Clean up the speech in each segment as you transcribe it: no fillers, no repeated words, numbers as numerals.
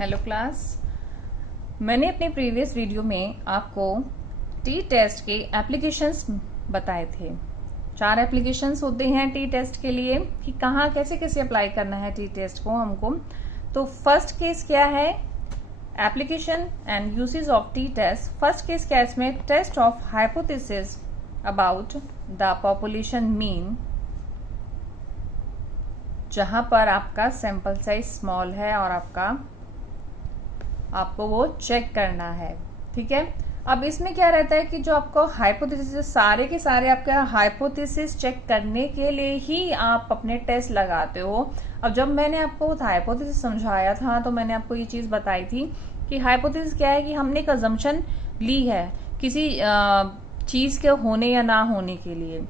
Hello class. मैंने अपने previous video में आपको टी टेस्ट के एप्लीकेशंस बताए थे। 4 एप्लीकेशंस होते हैं टी टेस्ट के लिए कि कहाँ कैसे कैसे अप्लाई करना है टी टेस्ट को हमको। तो फर्स्ट केस क्या है, application and usage of T test. First case क्या है इसमें, test of hypothesis about the population mean, जहां पर आपका सैंपल साइज स्मॉल है और आपको वो चेक करना है। ठीक है, अब इसमें क्या रहता है कि जो आपको हाइपोथेसिस, सारे के सारे आपका हाइपोथेसिस चेक करने के लिए ही आप अपने टेस्ट लगाते हो। अब जब मैंने आपको हाइपोथेसिस समझाया था तो मैंने आपको ये चीज बताई थी कि हाइपोथेसिस क्या है कि हमने एक अजम्पशन ली है किसी चीज के होने या ना होने के लिए,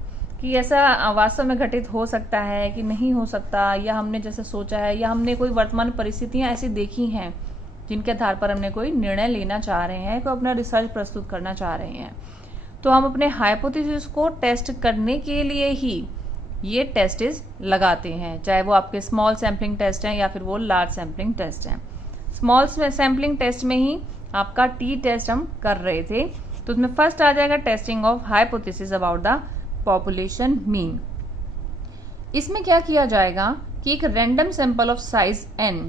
कि ऐसा वास्तव में घटित हो सकता है कि नहीं हो सकता, या हमने जैसे सोचा है, या हमने कोई वर्तमान परिस्थितियां ऐसी देखी हैं जिनके आधार पर हमने कोई निर्णय लेना चाह रहे हैं, कोई अपना रिसर्च प्रस्तुत करना चाह रहे हैं। तो हम अपने हाइपोथेसिस को टेस्ट करने के लिए ही ये टेस्ट लगाते हैं, चाहे वो आपके स्मॉल सैम्पलिंग टेस्ट हैं या फिर वो लार्ज सैम्पलिंग टेस्ट हैं। स्मॉल सैम्पलिंग टेस्ट में ही आपका टी टेस्ट हम कर रहे थे। तो उसमें फर्स्ट आ जाएगा testing of hypothesis about the population mean. इसमें क्या किया जाएगा कि एक random sample of size n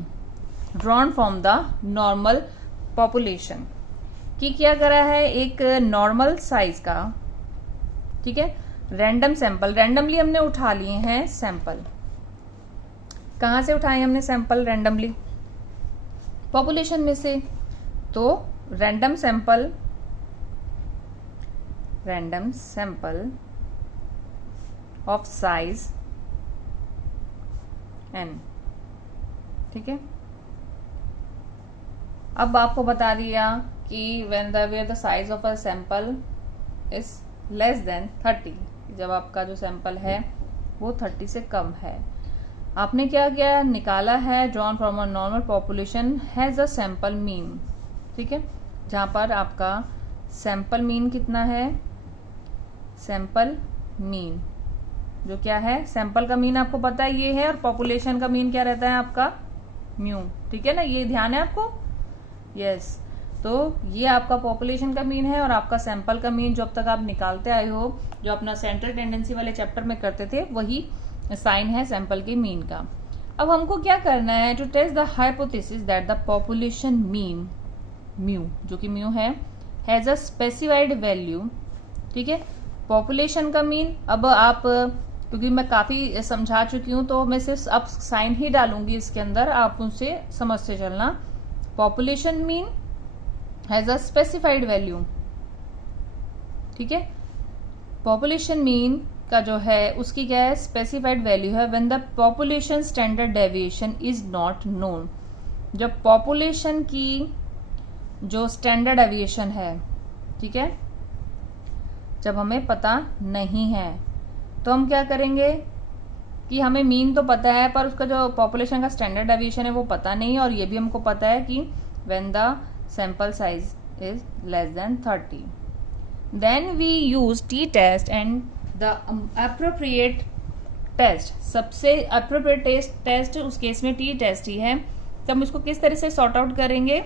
drawn from the normal population की क्या करा है, एक नॉर्मल साइज का, ठीक है, रैंडम सैंपल, रैंडमली हमने उठा लिए हैं सैंपल। कहां से उठाए हमने सैंपल रैंडमली? पॉपुलेशन में से। तो random sample of size n, ठीक है। अब आपको बता दिया कि where the size of a sample is less than 30, जब आपका जो सैंपल है वो 30 से कम है। आपने क्या किया, निकाला है drawn from a normal population has a sample mean, ठीक है, जहां पर आपका सैंपल मीन कितना है, सैंपल मीन जो क्या है, सैंपल का मीन आपको पता है ये है, और पॉपुलेशन का मीन क्या रहता है आपका, म्यू, ठीक है ना, ये ध्यान है आपको, यस। तो ये आपका पॉपुलेशन का मीन है और आपका सैंपल का मीन जो अब तक आप निकालते आए हो, जो अपना सेंट्रल टेंडेंसी वाले चैप्टर में करते थे, वही साइन है सैंपल के मीन का। अब हमको क्या करना है, to test the hypothesis that the population mean, mu जो कि म्यू है, हैज अ स्पेसिफाइड वैल्यू, ठीक है। पॉपुलेशन का मीन, अब आप, क्योंकि मैं काफी समझा चुकी हूं तो मैं सिर्फ अब साइन ही डालूंगी इसके अंदर, आप उनसे समझते चलना। Population mean has a specified value, ठीक है। पॉपुलेशन मीन का जो है उसकी क्या है, स्पेसिफाइड वैल्यू है when the population standard deviation is not known. जब पॉपुलेशन की जो स्टैंडर्ड डेविएशन है, ठीक है, जब हमें पता नहीं है तो हम क्या करेंगे कि हमें मीन तो पता है पर उसका जो पॉपुलेशन का स्टैंडर्ड डेविएशन है वो पता नहीं है, और ये भी हमको पता है कि when the sample size is less than 30, then we use T test and the appropriate test. सबसे अप्रोप्रिएट टेस्ट उस केस में टी टेस्ट ही है। तो हम इसको किस तरह से सॉर्ट आउट करेंगे,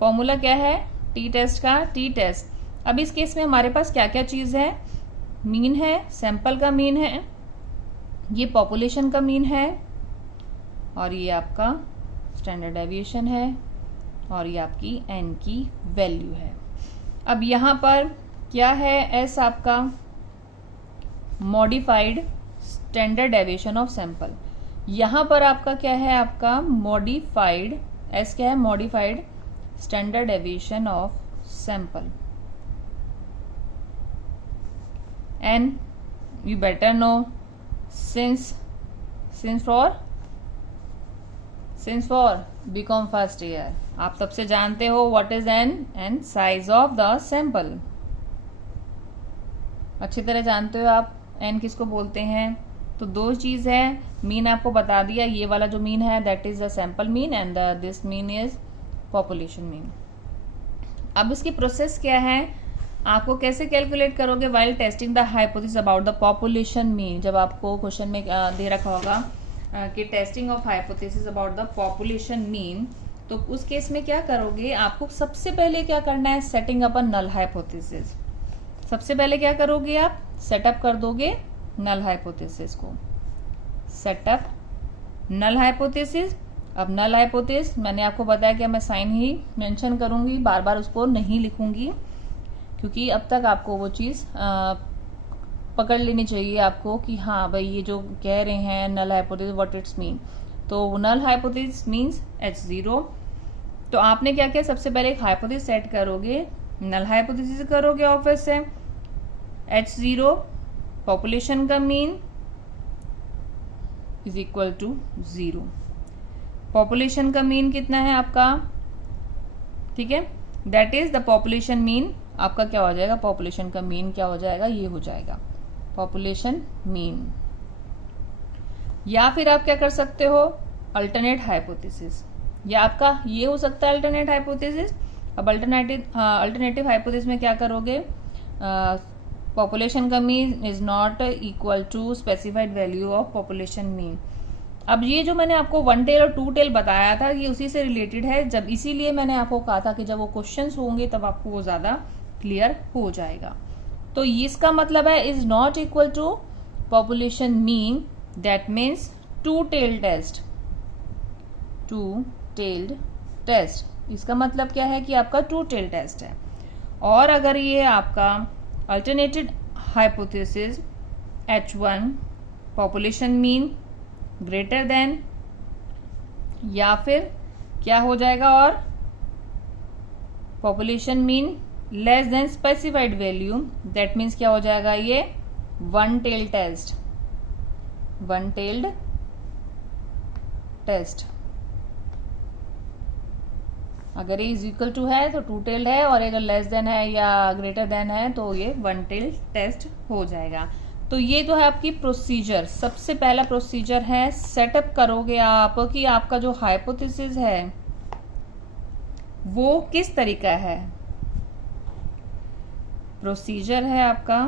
फॉर्मूला क्या है टी टेस्ट का, टी टेस्ट। अब इस केस में हमारे पास क्या क्या चीज है, मीन है, सैंपल का मीन है, ये पॉपुलेशन का मीन है, और ये आपका स्टैंडर्ड डेविएशन है, और ये आपकी n की वैल्यू है। अब यहां पर क्या है, एस आपका modified standard deviation of sample. यहां पर आपका क्या है, आपका मॉडिफाइड, एस क्या है, modified standard deviation of sample. And you better know since for BCom first year आप सबसे जानते हो what is n and size of the sample, अच्छी तरह जानते हो आप n किसको बोलते हैं। तो दो चीज है, मीन आपको बता दिया, ये वाला जो मीन है that is the sample mean and this mean is population mean. अब इसकी प्रोसेस क्या है, आपको कैसे कैलकुलेट करोगे while testing the hypothesis about the population mean. जब आपको क्वेश्चन में दे रखा होगा कि testing of hypothesis about the population mean, तो उस केस में क्या करोगे, आपको सबसे पहले क्या करना है, setting up a null hypothesis. सबसे पहले क्या करोगे आप, सेटअप कर दोगे नल हाइपोथेसिस को, सेटअप नल हाइपोथेसिस। अब नल हाइपोथेसिस मैंने आपको बताया कि मैं साइन ही मेंशन करूंगी, बार बार उसको नहीं लिखूंगी, क्योंकि अब तक आपको वो चीज पकड़ लेनी चाहिए आपको कि हाँ भाई ये जो कह रहे हैं null hypothesis what it's mean. तो नल हाइपोथेसिस मींस H0। तो आपने क्या किया, सबसे पहले एक हाइपोथेसिस सेट करोगे, नल हाइपोथेसिस करोगे ऑफिस से, H0 पॉपुलेशन का mean is equal to 0। Population का मीन कितना है आपका, ठीक है, that is the population mean. आपका क्या हो जाएगा, पॉपुलेशन का मीन क्या हो जाएगा, ये हो जाएगा पॉपुलेशन मीन। या फिर आप क्या कर सकते हो, अल्टरनेट हाइपोथेसिस, या आपका ये हो सकता है अल्टरनेट हाइपोथेसिस। अब अल्टरनेटिव हाइपोथेसिस में क्या करोगे, पॉपुलेशन का mean is not equal to specified value of population mean. अब ये जो मैंने आपको 1 टेल और 2 टेल बताया था ये उसी से रिलेटेड है, जब इसीलिए मैंने आपको कहा था कि जब वो क्वेश्चंस होंगे तब आपको वो ज्यादा क्लियर हो जाएगा। तो इसका मतलब है is not equal to population mean, that means 2 tail test. 2 tailed test इसका मतलब क्या है कि आपका 2 टेल टेस्ट है। और अगर ये आपका alternated hypothesis H1 population mean greater than, या फिर क्या हो जाएगा, और population mean less than specified value, that means क्या हो जाएगा, ये 1 टेल टेस्ट, 1 टेल्ड टेस्ट। अगर ये इज इक्वल टू है तो 2 टेल्ड है, और अगर लेस देन है या ग्रेटर देन है तो ये 1 टेल्ड टेस्ट हो जाएगा। तो ये तो है आपकी प्रोसीजर। सबसे पहला प्रोसीजर है, सेटअप करोगे आप कि आपका जो हाइपोथेसिस है वो किस तरीका है। प्रोसीजर है आपका,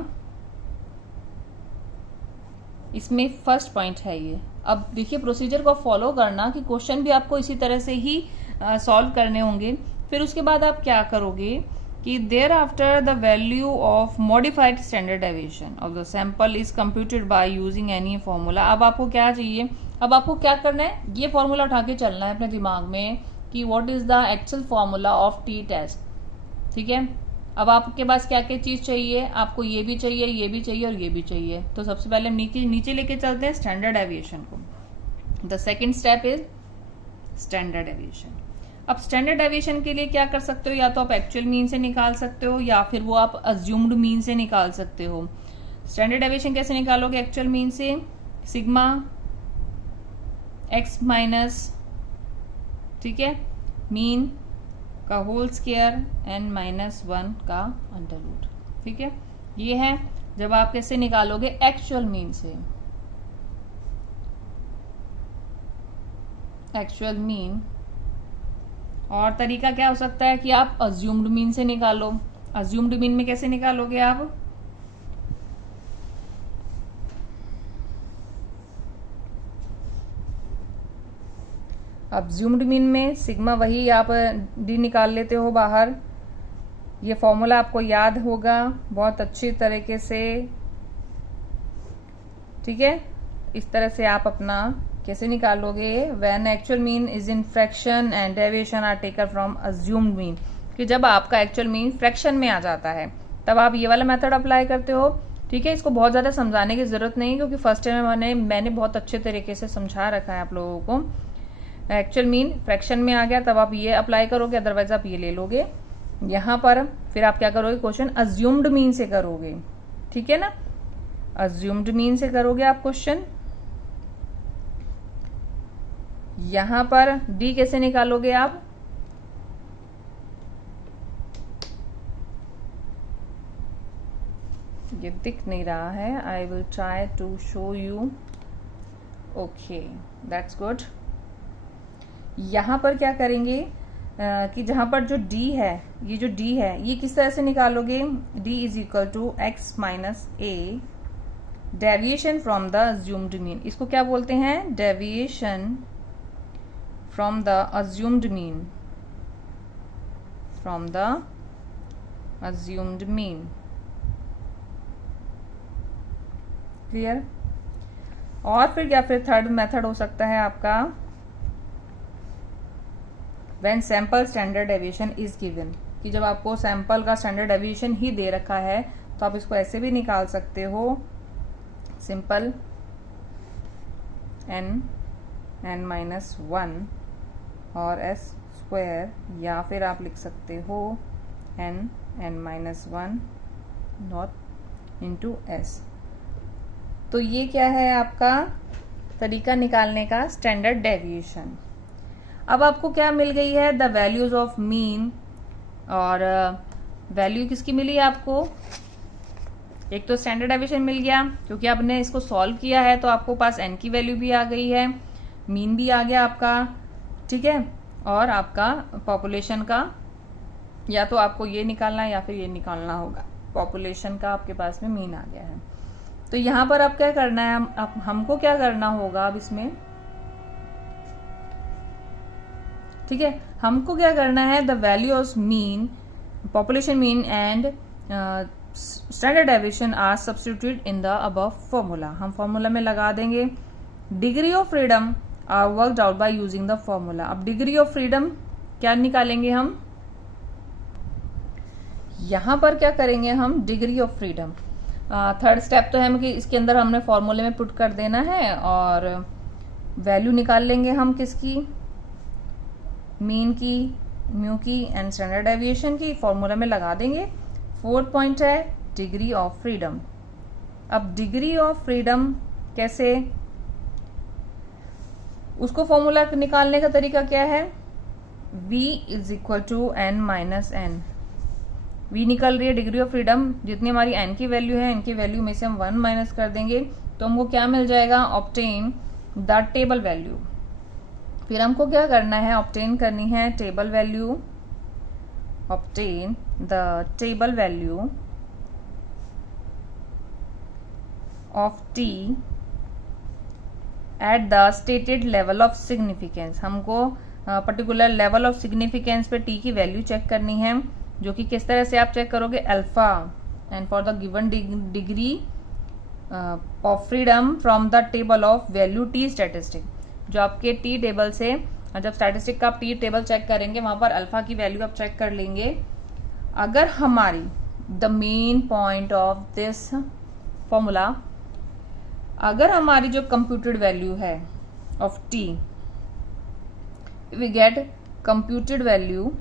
इसमें फर्स्ट पॉइंट है ये। अब देखिए प्रोसीजर को फॉलो करना कि क्वेश्चन भी आपको इसी तरह से ही सॉल्व करने होंगे। फिर उसके बाद आप क्या करोगे कि thereafter the value of modified standard deviation of the sample is computed by using any formula. अब आपको क्या चाहिए, अब आपको क्या करना है, ये फॉर्मूला उठा के चलना है अपने दिमाग में कि what is the actual formula of T test. ठीक है, अब आपके पास क्या क्या चीज चाहिए, आपको ये भी चाहिए, ये भी चाहिए और ये भी चाहिए। तो सबसे पहले हम नीचे लेके चलते हैं स्टैंडर्ड डेविएशन को। The second step is standard deviation. अब स्टैंडर्ड डेविएशन के लिए क्या कर सकते हो, या तो आप एक्चुअल मीन से निकाल सकते हो या फिर वो आप अज्यूम्ड मीन से निकाल सकते हो। स्टैंडर्ड डेविएशन कैसे निकालोगे एक्चुअल मीन से, सिग्मा एक्स माइनस, ठीक है, मीन का होल स्क्वायर n -1 का अंडर रूट। ठीक है, ये है जब आप कैसे निकालोगे एक्चुअल मीन से। एक्चुअल मीन, और तरीका क्या हो सकता है कि आप अज्यूम्ड मीन से निकालो। अज्यूम्ड मीन में कैसे निकालोगे आप, अज्यूम्ड मीन में सिग्मा वही आप डी निकाल लेते हो बाहर। ये फॉर्मूला आपको याद होगा बहुत अच्छी तरीके से। ठीक है, इस तरह से आप अपना कैसे निकालोगे, when actual mean is in fraction and deviation are taken from assumed mean, कि जब आपका एक्चुअल मीन फ्रैक्शन में आ जाता है तब आप ये वाला मेथड अप्लाई करते हो। ठीक है, इसको बहुत ज्यादा समझाने की जरूरत नहीं, क्योंकि फर्स्ट टाइम मैंने बहुत अच्छे तरीके से समझा रखा है आप लोगों को। एक्चुअल मीन फ्रैक्शन में आ गया तब आप ये अप्लाई करोगे, अदरवाइज आप ये ले लोगे यहां पर। फिर आप क्या करोगे, क्वेश्चन अज्यूम्ड मीन से करोगे। ठीक है ना, अज्यूम्ड मीन से करोगे आप क्वेश्चन। यहां पर डी कैसे निकालोगे आप, ये दिख नहीं रहा है, I will try to show you. Okay, that's good. यहां पर क्या करेंगे कि जहां पर जो डी है, ये जो डी है ये किस तरह से निकालोगे, D is equal to X minus A deviation from the assumed mean. इसको क्या बोलते हैं, deviation from the assumed mean. from the assumed mean. Clear? और फिर क्या, फिर थर्ड मेथड हो सकता है आपका when sample standard deviation is given, कि जब आपको सैंपल का स्टैंडर्ड डेविएशन ही दे रखा है तो आप इसको ऐसे भी निकाल सकते हो, सिंपल n माइनस 1 और s स्क्वायर, या फिर आप लिख सकते हो n minus 1 not into s। तो ये क्या है आपका तरीका निकालने का, स्टैंडर्ड डेविएशन। अब आपको क्या मिल गई है, द वैल्यूज ऑफ मीन, और वैल्यू किसकी मिली आपको, एक तो स्टैंडर्ड डेविएशन मिल गया क्योंकि आपने इसको सॉल्व किया है तो आपको पास n की वैल्यू भी आ गई है, मीन भी आ गया आपका, ठीक है, और आपका पॉपुलेशन का, या तो आपको ये निकालना है या फिर ये निकालना होगा, पॉपुलेशन का आपके पास में मीन आ गया है। तो यहां पर अब क्या करना है, हमको क्या करना होगा अब इसमें, ठीक है, हमको क्या करना है, the value of mean, population mean and standard deviation are substituted in the above formula. हम फॉर्मूला में लगा देंगे। Degree of freedom are worked out by using the formula. अब डिग्री ऑफ फ्रीडम क्या निकालेंगे हम, यहां पर क्या करेंगे हम, degree of freedom, third step तो है कि इसके अंदर हमने फॉर्मूले में पुट कर देना है और वैल्यू निकाल लेंगे हम किसकी, मीन की, म्यू की एंड स्टैंडर्ड डेविएशन की, फॉर्मूला में लगा देंगे। फोर्थ पॉइंट है डिग्री ऑफ फ्रीडम। अब डिग्री ऑफ फ्रीडम कैसे, उसको फॉर्मूला निकालने का तरीका क्या है, v is equal to n minus n। v निकल रही है डिग्री ऑफ फ्रीडम, जितनी हमारी n की वैल्यू है, n की वैल्यू में से हम 1 माइनस कर देंगे तो हमको क्या मिल जाएगा, ऑब्टेन द टेबल वैल्यू। फिर हमको क्या करना है, ऑब्टेन करनी है table value, obtain the table value of t at the stated level of significance. हमको पर्टिकुलर लेवल ऑफ सिग्निफिकेंस पे t की वैल्यू चेक करनी है, जो कि किस तरह से आप चेक करोगे, alpha and for the given degree of freedom from the table of value t statistic. जो आपके t टेबल से, जब स्टैटिस्टिक का आप t टेबल चेक करेंगे वहां पर अल्फा की वैल्यू आप चेक कर लेंगे। अगर हमारी the main point of this formula, अगर हमारी जो कंप्यूटेड वैल्यू है of t, we get computed value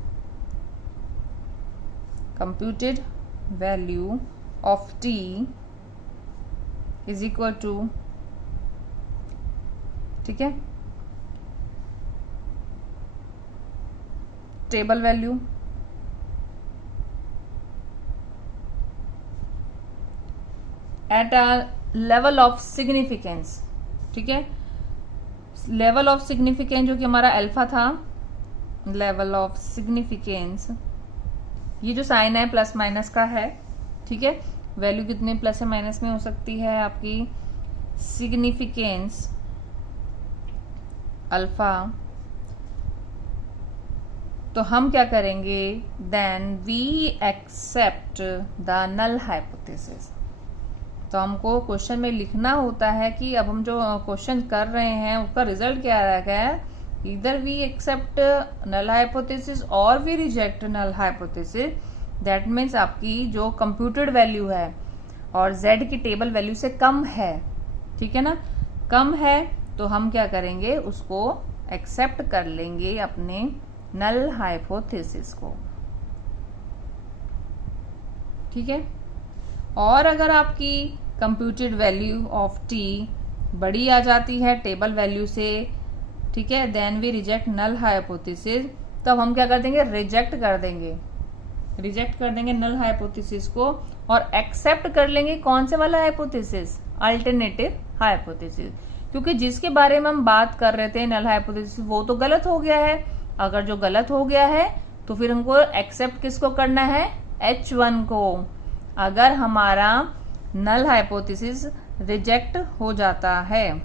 of t is equal to, ठीक है, table value at a level of significance, ठीक है, लेवल ऑफ सिग्निफिकेंस जो कि हमारा अल्फा था, लेवल ऑफ सिग्निफिकेंस, ये जो साइन है प्लस माइनस का है, ठीक है, वैल्यू कितने प्लस या माइनस में हो सकती है आपकी, सिग्निफिकेंस अल्फा। तो हम क्या करेंगे, then we accept the null hypothesis. तो हमको क्वेश्चन में लिखना होता है कि अब हम जो क्वेश्चन कर रहे हैं उसका रिजल्ट क्या आ रहा है, इधर वी एक्सेप्ट नल हाइपोथेसिस और we reject null hypothesis. That means आपकी जो कंप्यूटेड वैल्यू है और z की टेबल वैल्यू से कम है, ठीक है ना, कम है, तो हम क्या करेंगे, उसको एक्सेप्ट कर लेंगे अपने नल हाइपोथेसिस को, ठीक है। और अगर आपकी कंप्यूटेड वैल्यू ऑफ t बड़ी आ जाती है टेबल वैल्यू से, ठीक है, then we reject null hypothesis. तब हम क्या कर देंगे, रिजेक्ट कर देंगे नल हाइपोथेसिस को और एक्सेप्ट कर लेंगे कौन से वाला हाइपोथेसिस, अल्टरनेटिव हाइपोथेसिस, क्योंकि जिसके बारे में हम बात कर रहे थे नल हाइपोथेसिस वो तो गलत हो गया है। अगर जो गलत हो गया है तो फिर हमको एक्सेप्ट किसको करना है, H1 को। अगर हमारा नल हाइपोथेसिस रिजेक्ट हो जाता है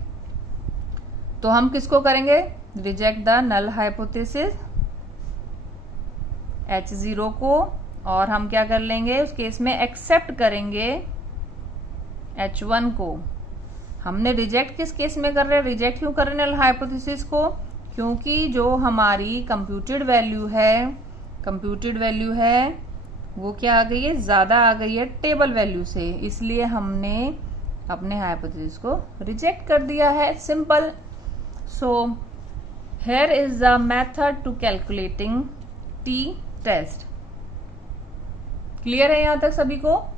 तो हम किसको करेंगे, reject the null hypothesis H0 को, और हम क्या कर लेंगे उस केस में, एक्सेप्ट करेंगे H1 को। हमने रिजेक्ट किस केस में कर रहे हैं, रिजेक्ट क्यों कर रहे हैं नल हाइपोथेसिस को, क्योंकि जो हमारी कंप्यूटेड वैल्यू है वो क्या आ गई है, ज्यादा आ गई है टेबल वैल्यू से, इसलिए हमने अपने हाइपोथेसिस को रिजेक्ट कर दिया है। Simple. So here is the method to calculating T test. Clear है यहां तक सभी को?